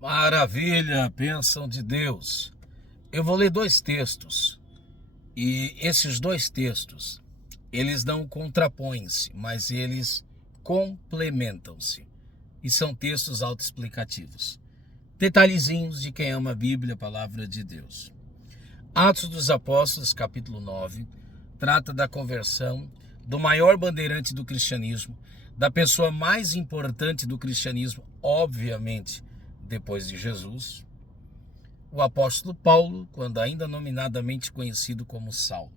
Maravilha, bênção de Deus. Eu vou ler dois textos e esses dois textos, eles não contrapõem-se, mas eles complementam-se e são textos autoexplicativos. Detalhezinhos de quem ama a Bíblia, a palavra de Deus. Atos dos Apóstolos, capítulo 9, trata da conversão do maior bandeirante do cristianismo, da pessoa mais importante do cristianismo, obviamente, depois de Jesus, o apóstolo Paulo, quando ainda nominadamente conhecido como Saulo.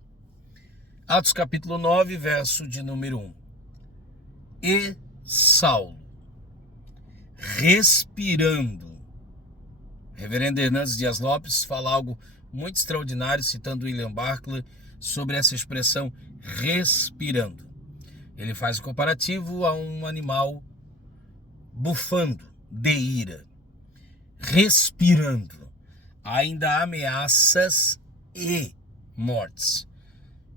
Atos capítulo 9, verso de número 1. E Saulo, respirando. Reverendo Hernandes Dias Lopes fala algo muito extraordinário, citando William Barclay, sobre essa expressão respirando. Ele faz o comparativo a um animal bufando de ira, respirando. Ainda há ameaças e mortes.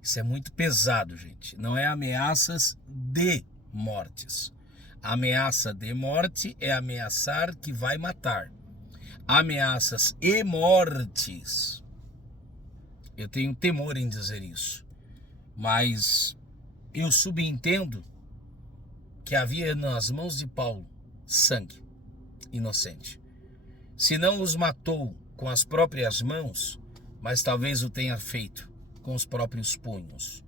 Isso é muito pesado, gente. Não é ameaças de mortes. A ameaça de morte é ameaçar que vai matar. Ameaças e mortes, eu tenho temor em dizer isso, mas eu subentendo que havia nas mãos de Paulo sangue inocente. Se não os matou com as próprias mãos, mas talvez o tenha feito com os próprios punhos.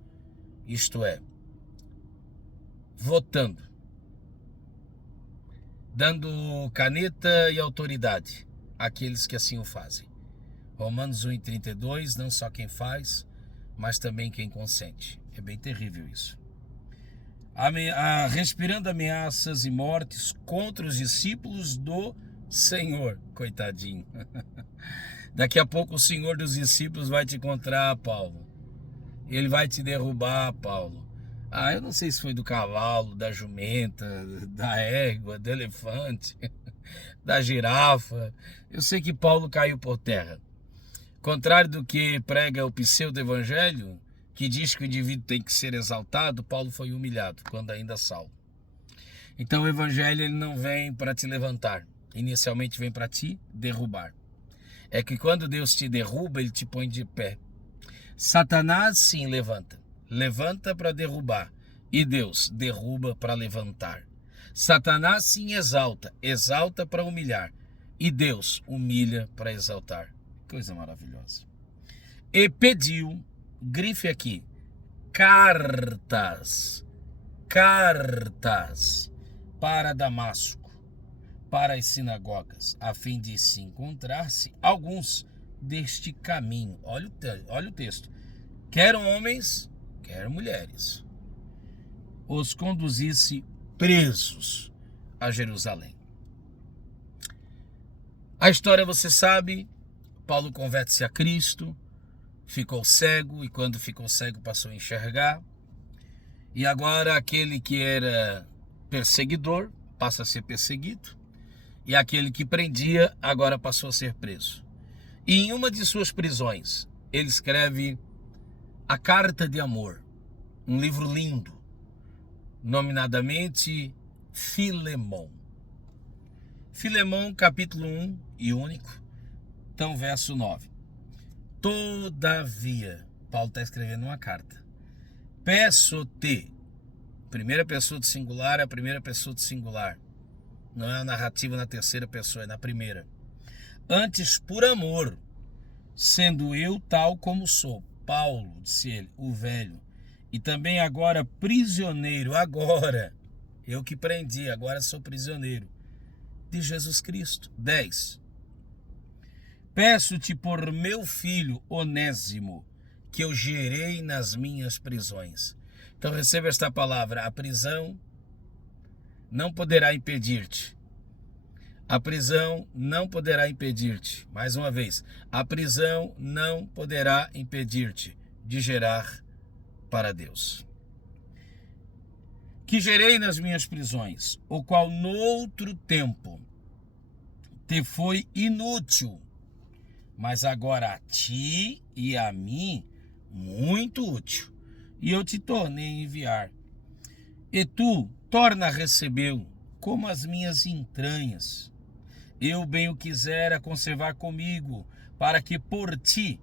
Isto é, votando, dando caneta e autoridade àqueles que assim o fazem. Romanos 1:32, não só quem faz, mas também quem consente. É bem terrível isso. Respirando ameaças e mortes contra os discípulos do Senhor. Coitadinho. Daqui a pouco o Senhor dos discípulos vai te encontrar, Paulo. Ele vai te derrubar, Paulo. Eu não sei se foi do cavalo, da jumenta, da égua, do elefante, da girafa. Eu sei que Paulo caiu por terra. Contrário do que prega o pseudo-evangelho, que diz que o indivíduo tem que ser exaltado, Paulo foi humilhado, quando ainda Saulo. Então o evangelho ele não vem para te levantar, inicialmente vem para te derrubar. É que quando Deus te derruba, ele te põe de pé. Satanás sim levanta para derrubar, e Deus derruba para levantar. Satanás sim exalta para humilhar, e Deus humilha para exaltar. Coisa maravilhosa. E pediu, grife aqui, cartas para Damasco, para as sinagogas, a fim de se encontrar-se alguns deste caminho. Olha o texto. Quer homens, quer mulheres. Os conduzisse presos a Jerusalém. A história você sabe. Paulo converte-se a Cristo, ficou cego e quando ficou cego passou a enxergar. E agora aquele que era perseguidor passa a ser perseguido. E aquele que prendia agora passou a ser preso. E em uma de suas prisões ele escreve a Carta de Amor, um livro lindo, nominadamente Filemon. Filemon, capítulo 1 e único. Então, verso 9. Todavia, Paulo está escrevendo uma carta. Peço-te, primeira pessoa do singular é a primeira pessoa do singular. Não é a narrativa na terceira pessoa, é na primeira. Antes, por amor, sendo eu tal como sou. Paulo, disse ele, o velho. E também agora prisioneiro, eu que prendi, agora sou prisioneiro de Jesus Cristo. 10. Peço-te por meu filho Onésimo, que eu gerei nas minhas prisões. Então receba esta palavra, a prisão não poderá impedir-te. A prisão não poderá impedir-te. Mais uma vez, a prisão não poderá impedir-te de gerar para Deus. Que gerei nas minhas prisões, o qual noutro tempo te foi inútil, mas agora a ti e a mim muito útil, e eu te tornei a enviar. E tu torna a recebê-lo como as minhas entranhas. eu bem o quisera conservar comigo, para que por ti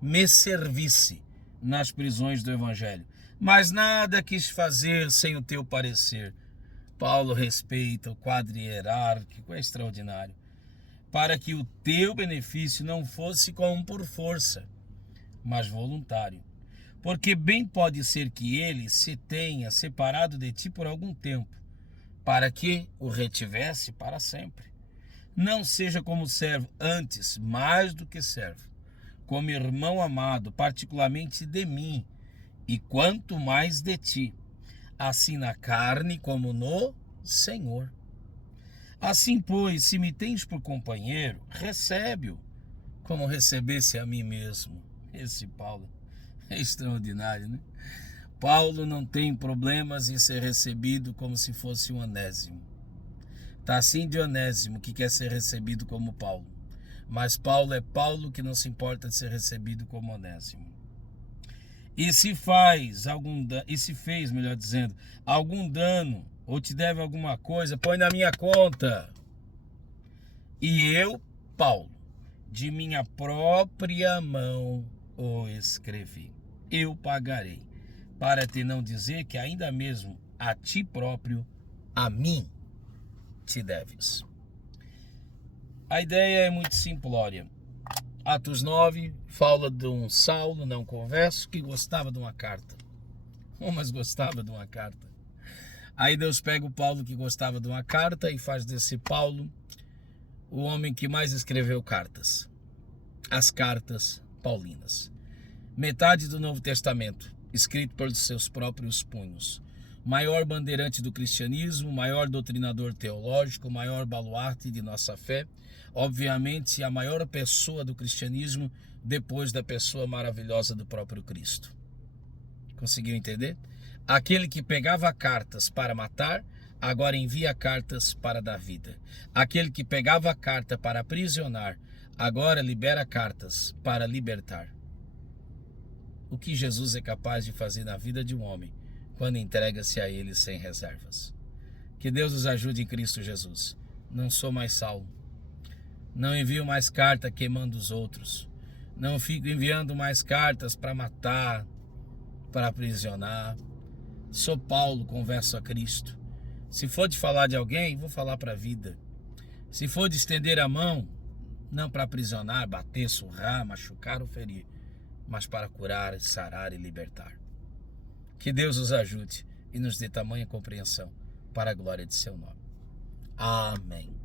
me servisse nas prisões do Evangelho. Mas nada quis fazer sem o teu parecer. Paulo respeita o quadro hierárquico, é extraordinário. Para que o teu benefício não fosse como por força, mas voluntário. Porque bem pode ser que ele se tenha separado de ti por algum tempo, para que o retivesse para sempre. Não seja como servo, antes, mais do que servo, como irmão amado, particularmente de mim, e quanto mais de ti, assim na carne como no Senhor. Assim, pois, se me tens por companheiro, recebe-o, como recebesse a mim mesmo. Esse Paulo é extraordinário, né? Paulo não tem problemas em ser recebido como se fosse um Onésimo. Tá assim de Onésimo, que quer ser recebido como Paulo. Mas Paulo é Paulo que não se importa de ser recebido como Onésimo. E se fez, melhor dizendo, algum dano, ou te deve alguma coisa, põe na minha conta. E eu, Paulo, de minha própria mão o escrevi. Eu pagarei, para te não dizer que ainda mesmo a ti próprio, a mim, te deves. A ideia é muito simplória. Atos 9 fala de um Saulo, não converso, que gostava de uma carta. Mas gostava de uma carta. Aí Deus pega o Paulo que gostava de uma carta e faz desse Paulo o homem que mais escreveu cartas. As cartas paulinas. Metade do Novo Testamento, escrito pelos seus próprios punhos. Maior bandeirante do cristianismo, maior doutrinador teológico, maior baluarte de nossa fé. Obviamente, a maior pessoa do cristianismo depois da pessoa maravilhosa do próprio Cristo. Conseguiu entender? Aquele que pegava cartas para matar, agora envia cartas para dar vida. Aquele que pegava carta para aprisionar, agora libera cartas para libertar. O que Jesus é capaz de fazer na vida de um homem quando entrega-se a ele sem reservas. Que Deus nos ajude em Cristo Jesus. Não sou mais Saulo. Não envio mais carta queimando os outros. Não fico enviando mais cartas para matar, para aprisionar. Sou Paulo, converso a Cristo. Se for de falar de alguém, vou falar para a vida. Se for de estender a mão, não para aprisionar, bater, surrar, machucar ou ferir, mas para curar, sarar e libertar. Que Deus os ajude e nos dê tamanha compreensão para a glória de seu nome. Amém.